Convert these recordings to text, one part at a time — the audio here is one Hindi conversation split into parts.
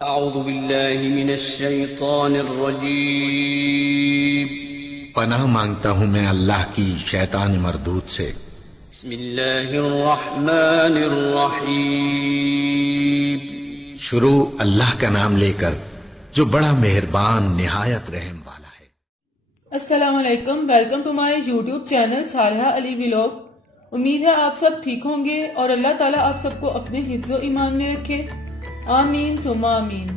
अऊज़ु बिल्लाहि मिनश शैतानिर रजीम। पनाह मांगता हूँ मैं अल्लाह की शैतान मरदूद से। बिस्मिल्लाहिर रहमानिर रहीम। शुरू अल्लाह का नाम लेकर जो बड़ा मेहरबान निहायत रहम वाला है। अस्सलाम वालेकुम, welcome to my YouTube channel Saliha Ali vlog. उम्मीद है आप सब ठीक होंगे और अल्लाह ताला आप सबको अपने हिफ्ज़ो ईमान में रखे। आमीन सुम्मा आमीन।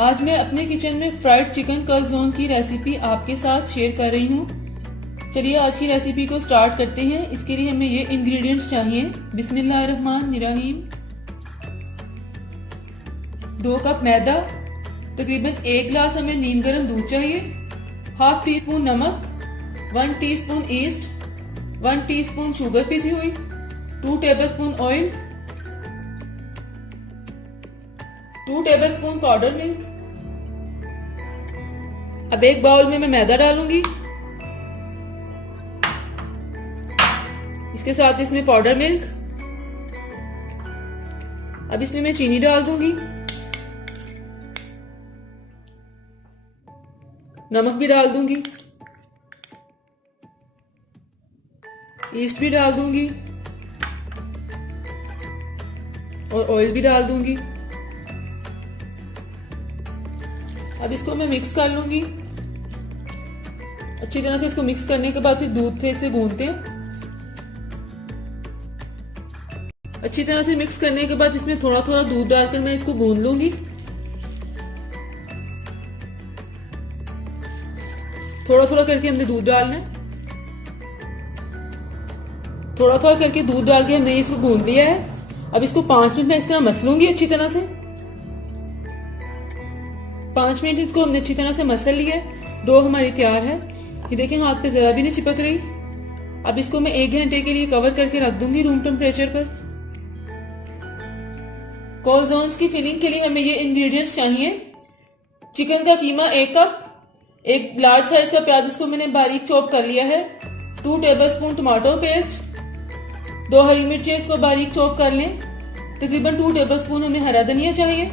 आज मैं अपने किचन में फ्राइड चिकन कलजोन की रेसिपी आपके साथ शेयर कर रही हूँ। चलिए आज की रेसिपी को स्टार्ट करते हैं। इसके लिए हमें ये इंग्रेडिएंट्स चाहिए। बिस्मिल्लाहिर्रहमानिर्रहीम। 2 कप मैदा, तकरीबन 1 गिलास हमें नीम गर्म दूध चाहिए, हाफ टी स्पून नमक, 1 टीस्पून ईस्ट, 1 टीस्पून शुगर पिसी हुई, 2 tablespoon oil, 2 tablespoon powder milk. अब एक बाउल में मैं मैदा डालूंगी, इसके साथ इसमें पाउडर मिल्क। अब इसमें मैं चीनी डाल दूंगी, नमक भी डाल दूंगी, ईस्ट भी डाल दूंगी और ऑयल भी डाल दूंगी। अब इसको मैं मिक्स कर लूंगी अच्छी तरह से। इसको मिक्स करने के बाद फिर दूध से इसे गूंथते हैं। अच्छी तरह से मिक्स करने के बाद इसमें थोड़ा थोड़ा दूध डालकर मैं इसको गूंथ लूंगी। थोड़ा थोड़ा करके हमने दूध डालना है। थोड़ा थोड़ा करके दूध डाल के हमने इसको गूंथ लिया है। अब इसको 5 मिनट में इस तरह मसलूंगी अच्छी तरह से। 5 मिनट इसको हमने अच्छी तरह से मसल लिया है। डो हमारी तैयार है। ये देखें हाथ पे जरा भी नहीं चिपक रही। अब इसको मैं 1 घंटे के लिए कवर करके रख दूंगी रूम टेम्परेचर पर। कॉलजोन्स की फिलिंग के लिए हमें ये इंग्रेडिएंट्स चाहिए। चिकन का कीमा 1 कप, 1 लार्ज साइज का प्याज इसको मैंने बारीक चॉप कर लिया है, 2 टेबलस्पून टमाटो पेस्ट, 2 हरी मिर्चें इसको बारीक चॉप कर लें। तकरीबन 2 टेबलस्पून हमें हरा धनिया चाहिए।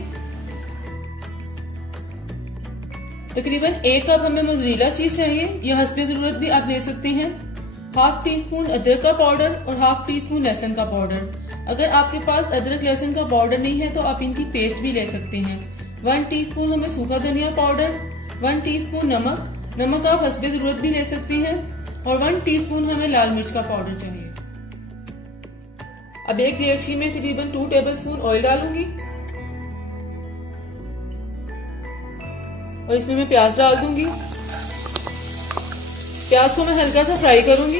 तकरीबन 1 कप हमें मोज़रेला चीज चाहिए, यह हस्बे जरूरत भी आप ले सकते हैं। हाफ टी स्पून अदरक का पाउडर और हाफ टी स्पून लहसुन का पाउडर। अगर आपके पास अदरक लहसुन का पाउडर नहीं है तो आप इनकी पेस्ट भी ले सकते हैं। 1 टीस्पून हमें सूखा धनिया पाउडर, 1 टीस्पून नमक, नमक आप हस्बे जरूरत भी ले सकते हैं, और 1 टीस्पून हमें लाल मिर्च का पाउडर चाहिए। अब एक देगची में तकरीबन 2 टेबलस्पून ऑयल डालूंगी और इसमें मैं प्याज डाल दूंगी। प्याज को मैं हल्का सा फ्राई करूंगी।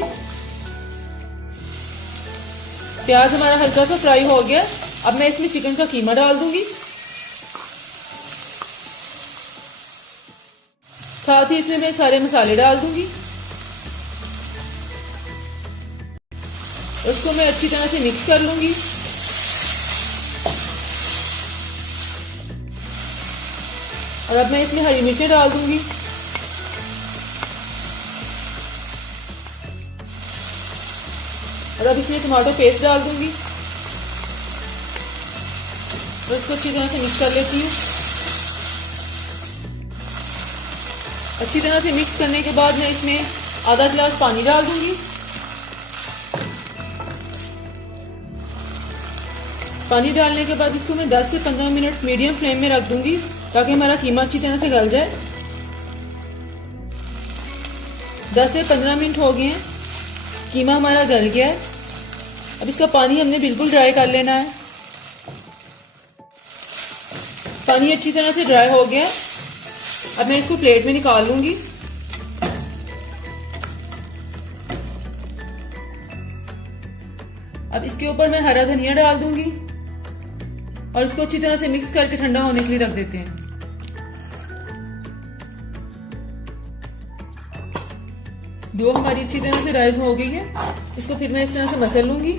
प्याज हमारा हल्का सा फ्राई हो गया। अब मैं इसमें चिकन का कीमा डाल दूंगी, साथ ही इसमें मैं सारे मसाले डाल दूंगी। उसको मैं अच्छी तरह से मिक्स कर लूंगी। और अब मैं इसमें हरी मिर्चें डाल दूंगी। और अब इसमें टमाटो पेस्ट डाल दूंगी और इसको अच्छी तरह से मिक्स कर लेती हूँ। अच्छी तरह से मिक्स करने के बाद मैं इसमें आधा गिलास पानी डाल दूंगी। पानी डालने के बाद इसको मैं 10 से 15 मिनट मीडियम फ्लेम में रख दूंगी ताकि हमारा कीमा अच्छी तरह से गल जाए। 10 से 15 मिनट हो गए हैं, कीमा हमारा गल गया है। अब इसका पानी हमने बिल्कुल ड्राई कर लेना है। पानी अच्छी तरह से ड्राई हो गया है। अब मैं इसको प्लेट में निकाल लूंगी। अब इसके ऊपर मैं हरा धनिया डाल दूंगी और इसको अच्छी तरह से मिक्स करके ठंडा होने के लिए रख देते हैं। डो हमारी अच्छी तरह से राइज हो गई है। इसको फिर मैं इस तरह से मसल लूंगी।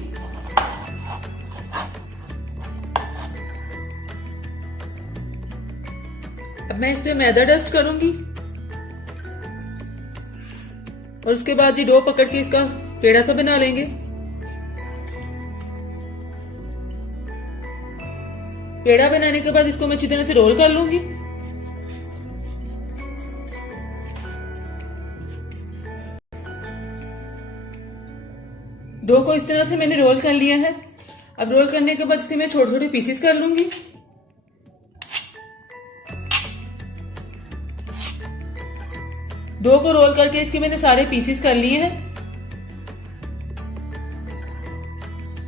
अब मैं इस पे मैदा डस्ट करूंगी और उसके बाद ये डो पकड़ के इसका पेड़ा सा बना लेंगे। पेड़ा बनाने के बाद इसको मैं अच्छी तरह से रोल कर लूंगी। डो को इस तरह से मैंने रोल कर लिया है। अब रोल करने के बाद इसके मैं छोटे छोटे पीसेस कर लूंगी। डो को रोल करके इसके मैंने सारे पीसेस कर लिए हैं।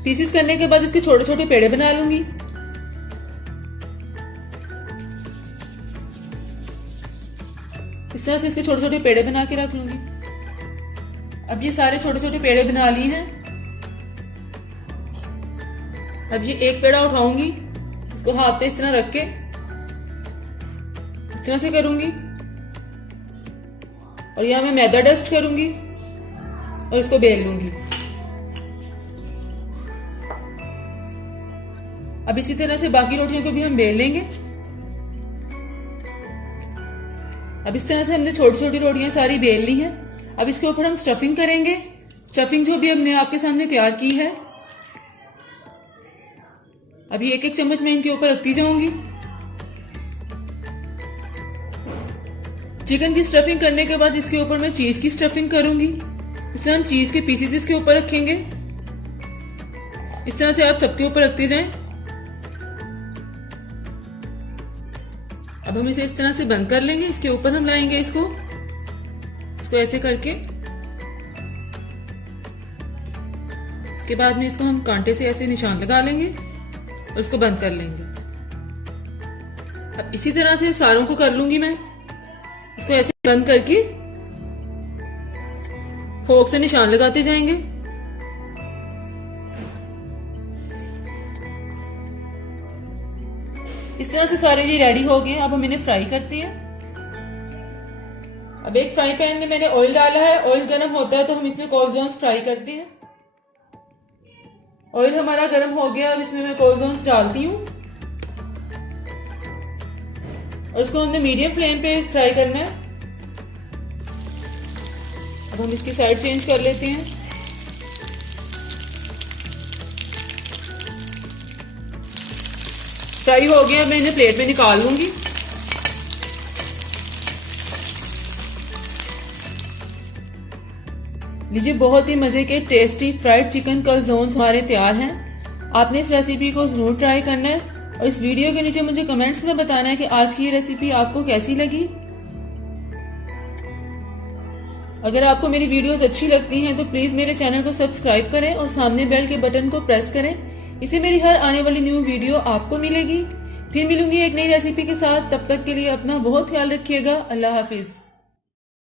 पीसेस करने के बाद इसके छोटे छोटे पेड़े बना लूंगी। इस तरह से इसके छोटे छोटे पेड़े बना के रख लूंगी। अब ये सारे छोटे छोटे पेड़े बना लिए हैं। अब ये एक पेड़ा उठाऊंगी, इसको हाथ पे इस तरह रख के इस तरह से करूंगी और यहां मैं मैदा डस्ट करूंगी और इसको बेल लूंगी। अब इसी तरह से बाकी रोटियों को भी हम बेल लेंगे। अब इस तरह से हमने छोटी छोटी रोटियां सारी बेल ली हैं। अब इसके ऊपर हम स्टफिंग करेंगे। स्टफिंग जो भी हमने आपके सामने तैयार की है, अभी एक एक चम्मच मैं इनके ऊपर रखती जाऊंगी। चिकन की स्टफिंग करने के बाद इसके ऊपर मैं चीज की स्टफिंग करूंगी। इससे हम चीज के पीसेस इसके ऊपर रखेंगे। इस तरह से आप सबके ऊपर रखते जाएं। अब हम इसे इस तरह से बंद कर लेंगे। इसके ऊपर हम लाएंगे इसको ऐसे करके। इसके बाद में इसको हम कांटे से ऐसे निशान लगा लेंगे और इसको बंद कर लेंगे। अब इसी तरह से सारों को कर लूंगी मैं। इसको ऐसे बंद करके फोक से निशान लगाते जाएंगे। इस तरह से सारे ये रेडी हो गए। अब हम इन्हें फ्राई करते हैं। अब एक फ्राई पैन में मैंने ऑयल डाला है। ऑयल गर्म होता है तो हम इसमें कॉलजॉन्स फ्राई करते हैं। ऑयल हमारा गर्म हो गया। अब इसमें मैं कॉलजॉन्स डालती हूँ और इसको हमने मीडियम फ्लेम पे फ्राई करना है। अब हम इसकी साइड चेंज कर लेते हैं। फ्राई हो गया। मैं इन्हें प्लेट में निकाल लूंगी। लीजिए, बहुत ही मजे के टेस्टी फ्राइड चिकन कलजोन्स हमारे तैयार हैं। आपने इस रेसिपी को जरूर ट्राई करना है और इस वीडियो के नीचे मुझे कमेंट्स में बताना है कि आज की ये रेसिपी आपको कैसी लगी। अगर आपको मेरी वीडियोस अच्छी लगती हैं तो प्लीज मेरे चैनल को सब्सक्राइब करें और सामने बेल के बटन को प्रेस करें। इससे मेरी हर आने वाली न्यू वीडियो आपको मिलेगी। फिर मिलूंगी एक नई रेसिपी के साथ। तब तक के लिए अपना बहुत ख्याल रखिएगा। अल्लाह हाफिज।